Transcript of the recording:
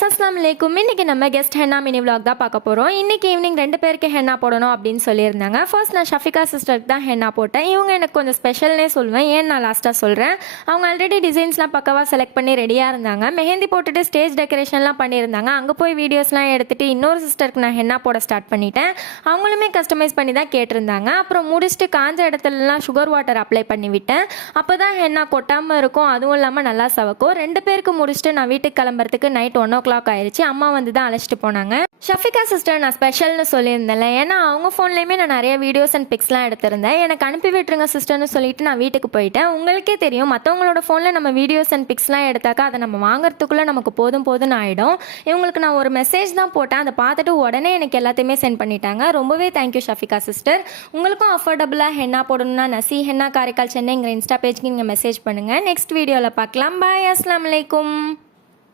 Guys अस्सलाम वालेकुम இன்னைக்கு நம்ம கெஸ்ட் ஹென்னா மினி vlog தான் பார்க்க போறோம். இன்னைக்கு ஈவினிங் ரெண்டு பேருக்கு ஹென்னா போடணும் அப்படின்னு சொல்லியிருந்தாங்க. ஃபர்ஸ்ட் நான் ஷஃபிகா சிஸ்டருக்கு தான் ஹென்னா போட்டேன். இவங்க எனக்கு கொஞ்சம் ஸ்பெஷல்னே சொல்லுவேன். ஏன் நான் லாஸ்ட்டாக சொல்கிறேன். அவங்க ஆல்ரெடி டிசைன்ஸ்லாம் பக்கவாக செலக்ட் பண்ணி ரெடியாக இருந்தாங்க. மெஹந்தி போட்டுட்டு ஸ்டேஜ் டெக்கரேஷன்லாம் பண்ணியிருந்தாங்க. அங்கே போய் வீடியோஸ்லாம் எடுத்துகிட்டு இன்னொரு சிஸ்டருக்கு நான் ஹென்னா போட ஸ்டார்ட் பண்ணிட்டேன். அவங்களுமே கஸ்டமைஸ் பண்ணி தான் கேட்டிருந்தாங்க. அப்புறம் முடிச்சுட்டு காஞ்ச இடத்துலலாம் சுகர் வாட்டர் அப்ளை பண்ணி விட்டேன். அப்போ தான் ஹென்னா கொட்டாமல் இருக்கும். அதுவும் இல்லாமல் நல்லா சவக்கும். ரெண்டு பேருக்கு முடிச்சுட்டு நான் வீட்டுக்கு கிளம்புறதுக்கு நைட் 1 o'clock ஆயிடுச்சு. அம்மா வந்து தான் அழைச்சிட்டு போனாங்க. ஷஃபிகா சிஸ்டர் நான் ஸ்பெஷல்னு சொல்லியிருந்தேன்ல, ஏன்னா அவங்க ஃபோன்லேயுமே நான் நிறைய வீடியோஸ் அண்ட் பிக்ஸ்லாம் எடுத்திருந்தேன். எனக்கு அனுப்பி விட்டுருங்க சிஸ்டர்னு சொல்லிட்டு நான் வீட்டுக்கு போயிட்டேன். உங்களுக்கே தெரியும், மற்றவங்களோட ஃபோனில் நம்ம வீடியோஸ் அண்ட் பிக்ஸ்லாம் எடுத்தாக்கா அதை நம்ம வாங்குறதுக்குள்ளே நமக்கு போதும்னு ஆகிடும். இவங்களுக்கு நான் ஒரு மெசேஜ் தான் போட்டேன். அதை பார்த்துட்டு உடனே எனக்கு எல்லாத்தையுமே சென்ட் பண்ணிட்டாங்க. ரொம்பவே தேங்க்யூ ஷஃபிகா சிஸ்டர். உங்களுக்கும் அஃபோர்டபுளாக ஹென்னா போடணும்னா நசி ஹென்னா காரைக்கால் சென்னைங்கிற இன்ஸ்டா பேஜ்க்கு நீங்கள் மெசேஜ் பண்ணுங்கள். நெக்ஸ்ட் வீடியோவில் பார்க்கலாம். பாய், அஸ்ஸலாமு அலைக்கும்.